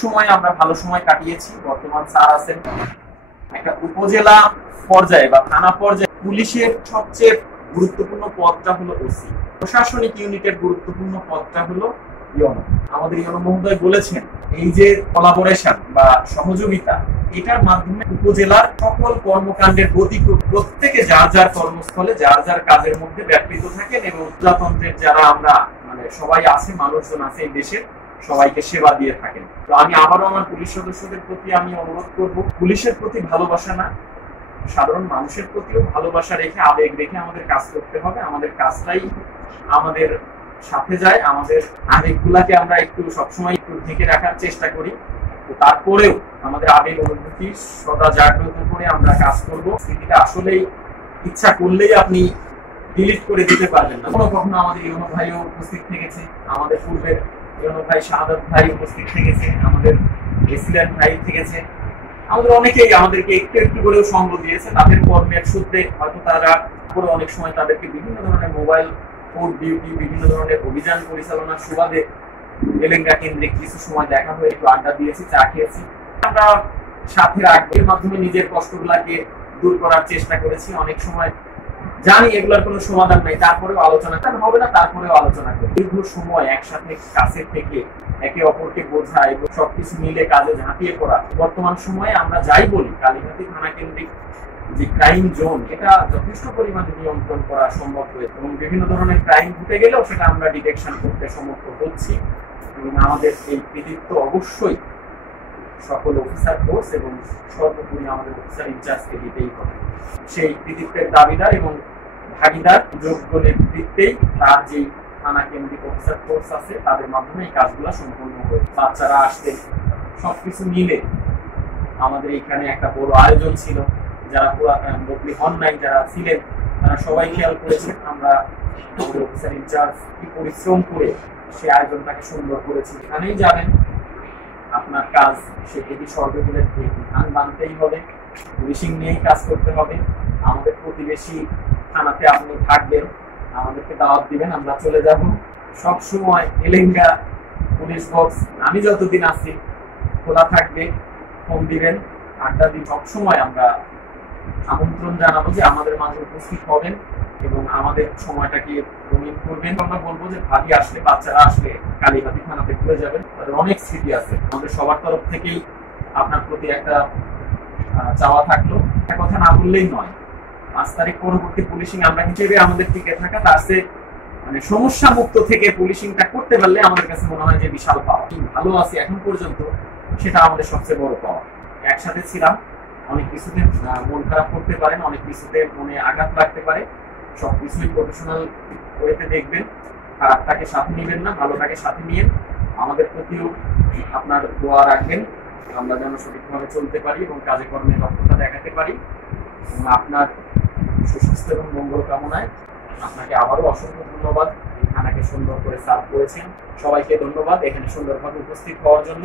সময় আমরা ভালো সময় কাটিয়েছি। বর্তমান স্যার আছেন। একটা উপজেলা পর্যায়ে বা থানা পর্যায়ে পুলিশের সবচেয়ে গুরুত্বপূর্ণ পদটা হলো ওসি। প্রশাসনিক ইউনিটের গুরুত্বপূর্ণ পদটা হলো ইউনো। আমাদের ইউনো মহোদয় বলেছেন এই যে কোলাবোরেশন বা সহযোগিতা, এটার মাধ্যমে উপজেলার সকল কর্মকাণ্ডের গতি প্রত্যেকে যার যার কর্মস্থলে যার যার কাজের মধ্যে ব্যাপৃত থাকেন এবং প্রজাতন্ত্রের যারা আমরা সবাই আছে, মানুষজন আছে এই দেশে, সবাইকে সেবা দিয়ে থাকেন। তো আমি আবারও আমার পুলিশ সদস্যদের প্রতি আমি অনুরোধ করব, পুলিশের প্রতি ভালোবাসা না, সাধারণ মানুষের প্রতিও ভালোবাসা রেখে আবেগ রেখে আমাদের কাজ করতে হবে। আমাদের কাজটাই আমাদের সাথে যায়। আমাদের আবেগগুলাকে আমরা একটু সবসময় একটু ঢেকে রাখার চেষ্টা করি। তো তারপরেও আমাদের আবেগ অনুভূতি সদা জাগ্রত করে আমরা কাজ করব। স্মৃতিটা আসলেই ইচ্ছা করলেই আপনি ডিলিট করে দিতে পারবেন না। কখনো আমাদের ইউনো ভাইও উপস্থিত থেকেছে, আমাদের পূর্বের ইউনো ভাই শাহাদাত ভাই উপস্থিত থেকেছে, আমাদের এসিলেন্ট ভাই থেকেছে, আমাদের অনেকেই আমাদেরকে একটু একটু করেও সঙ্গ দিয়েছে। তাদের কর্মের সূত্রে হয়তো তারা করে অনেক সময় তাদেরকে বিভিন্ন ধরনের মোবাইল কোর্ট ডিউটি, বিভিন্ন ধরনের অভিযান পরিচালনার সুবাদে এলেঙ্গা কেন্দ্রিক কিছু সময় দেখা হয়ে একটু আড্ডা দিয়েছি, চা খেয়েছি। আমরা সাথে রাখবের মাধ্যমে নিজের কষ্টগুলাকে দূর করার চেষ্টা করেছি। অনেক সময় জানি এগুলোর কোনো সমাধান নেই, তারপরেও আলোচনা হবে না, তারপরেও আলোচনা করি। দীর্ঘ সময় একসাথে কাছে থেকে একে অপরকে বোঝা এবং সবকিছু মিলে কাজে ঝাঁপিয়ে পড়া। বর্তমান সময়ে আমরা যাই বলি, কালীঘাটি থানা কেন্দ্রিক যে ক্রাইম জোন, এটা যথেষ্ট পরিমাণে নিয়ন্ত্রণ করা সম্ভব হয়েছে এবং বিভিন্ন ধরনের ক্রাইম ঘটে গেলেও সেটা আমরা ডিটেকশন করতে সমর্থ হচ্ছি। এবং আমাদের এই কৃতিত্ব অবশ্যই সকল অফিসার ফোর্স এবং সর্বোপরি আমাদের অফিসার ইনচার্জকে দিতেই হবে। সেই কৃতিত্বের দাবিদার এবং ভাগিদার যোগ্য নেতৃত্বেই তার যেই থানা কেন্দ্রিক অফিসার ফোর্স আছে তাদের মাধ্যমে এই কাজগুলো সম্পূর্ণ হয়। বাচ্চারা আসতে সবকিছু মিলে আমাদের এখানে একটা বড় আয়োজন ছিল। যারা বদলি হন নাই, যারা ছিলেন, তারা সবাই খেয়াল করেছেন আমরা অফিসার ইনচার্জ কি পরিশ্রম করে সেই আয়োজনটাকে সুন্দর করেছি। এখানেই যাবেন আপনার কাজ সেটি সর্বগুলের ধান বানতেই হবে, পুলিশিং নিয়েই কাজ করতে হবে। আমাদের প্রতিবেশী থানাতে আপনি থাকবেন, আমাদেরকে দাওয়াত দিবেন, আমরা চলে যাব। সব সময় এলেঙ্গা পুলিশ বক্স আমি যতদিন আছি খোলা থাকবে, ফোন দিবেন, আড্ডা দিন। সবসময় আমরা আমন্ত্রণ জানাবো যে আমাদের মাঝে উপস্থিত হবেন এবং আমাদের সময়টাকে রঙিন করবেন। আমরা বলবো যে ভাবি আসলে, বাচ্চারা আসলে কালীঘাটি থানাতে ঘুরে যাবেন, তাদের অনেক স্মৃতি আছে। আমাদের সবার তরফ থেকেই আপনার প্রতি একটা চাওয়া থাকলো। একটা কথা না বললেই নয়, 5 তারিখ পরবর্তী পুলিশিং আমরা হিসেবে আমাদের টিকে থাকা, তার চেয়ে সমস্যা মুক্ত থেকে পুলিশিংটা করতে পারলে আমাদের কাছে মনে হয় যে বিশাল পাওয়া। ভালো আছি এখন পর্যন্ত, সেটা আমাদের সবচেয়ে বড় পাওয়া। একসাথে ছিলাম, অনেক কিছুতে মন খারাপ করতে পারেন, অনেক কিছুতে মনে আঘাত লাগতে পারে, সবকিছুই প্রফেশনাল ওয়েতে দেখবেন। খারাপটাকে সাথে নিবেন না, ভালোটাকে সাথে নিয়ে আমাদের প্রতিও আপনার দোয়া রাখবেন, আমরা যেন সঠিকভাবে চলতে পারি এবং কাজে কর্মে দক্ষতা দেখাতে পারি। এবং আপনার সুস্বাস্থ্য এবং মঙ্গল কামনায় আপনাকে আবারও অসংখ্য ধন্যবাদ। থানাকে সুন্দর করে সার্ভ করেছেন, সবাইকে ধন্যবাদ এখানে সুন্দরভাবে উপস্থিত হওয়ার জন্য।